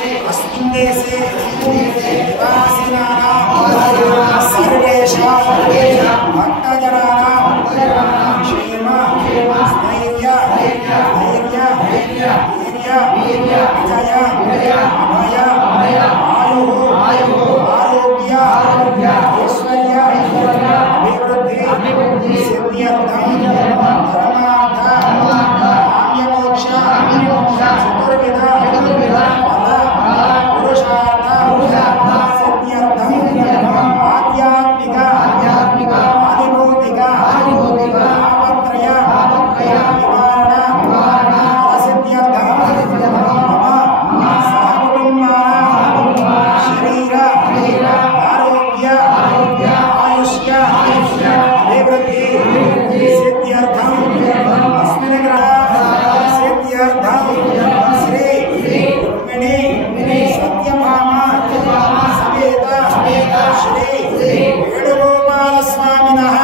अस्मिन् देशे निवासिनानां सर्वेषां भक्तजनानां क्षेम स्थैर्य वीर्य विजय अभय आयुः आरोग्य ऐश्वर्य अभिवृद्धि सिद्ध्यर्थं धर्मार्थ काम्यमोक्ष चतुर्विध फल पुरुषार्थ सिद्ध्यर्थं आध्यात्मिक आदिभौतिक तापत्रय निवारण सिद्ध्यर्थं मम सहकुटुम्बानां शरीर आरोग्य आयुष्य अभिवृद्धि सिद्ध्यर्थं अस्मिन् ग्रहे सिद्ध्यर्थं श्री रुक्मिणी सत्यभामा समेत श्री वेणुगोपाल स्वामिनः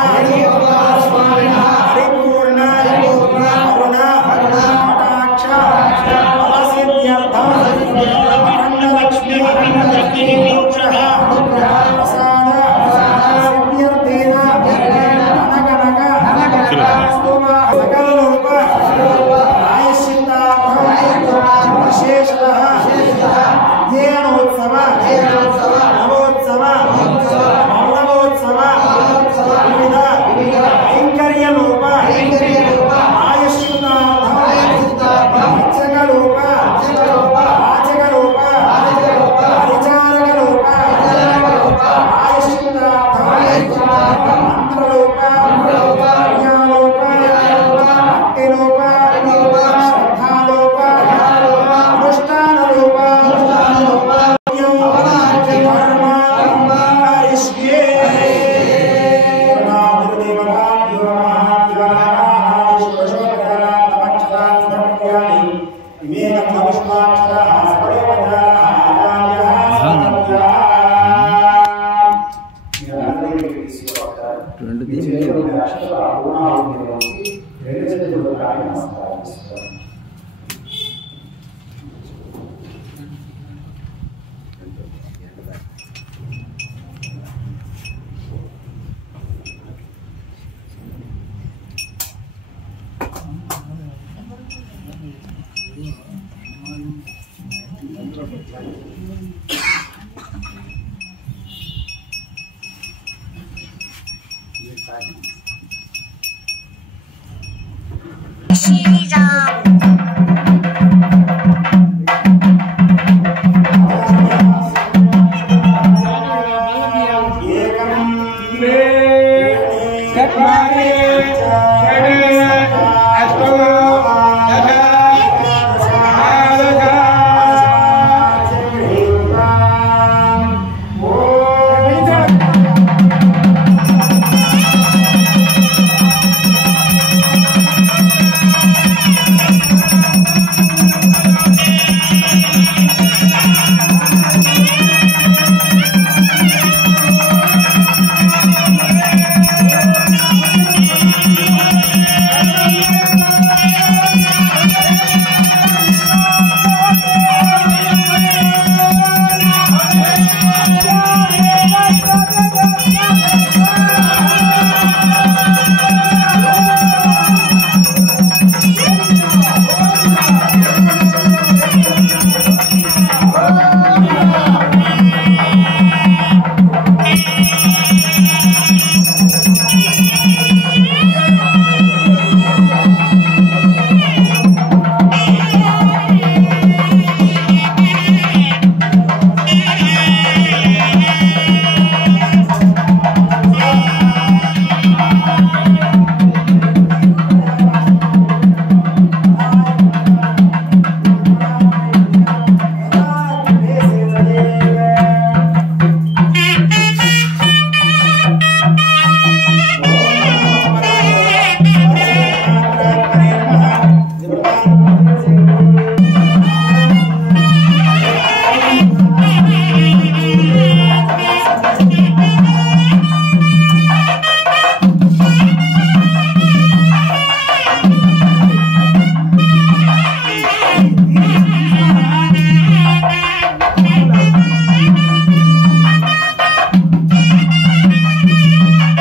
परिपूर्ण करुणा कटाक्ष फलसिद्ध्यर्थं अखण्डलक्ष्मी अनुग्रह प्रसाद सिद्ध्यर्थेन अनगनग सकललोक प्रायश्चित्तार्थं विशेषतः अध्ययनोत्सव नवोत्सव मौलवोत्सव विविध कैंकर्यलोक प्रायश्चित्तार्थं अर्चकलोक वाचकलोक परिचारकलोक प्रायश्चित्तार्थं मंत्रलोक क्रियालोक भक्तिलोक श्रद्धालोक अनुष्ठानलोक कर्म करिष्ये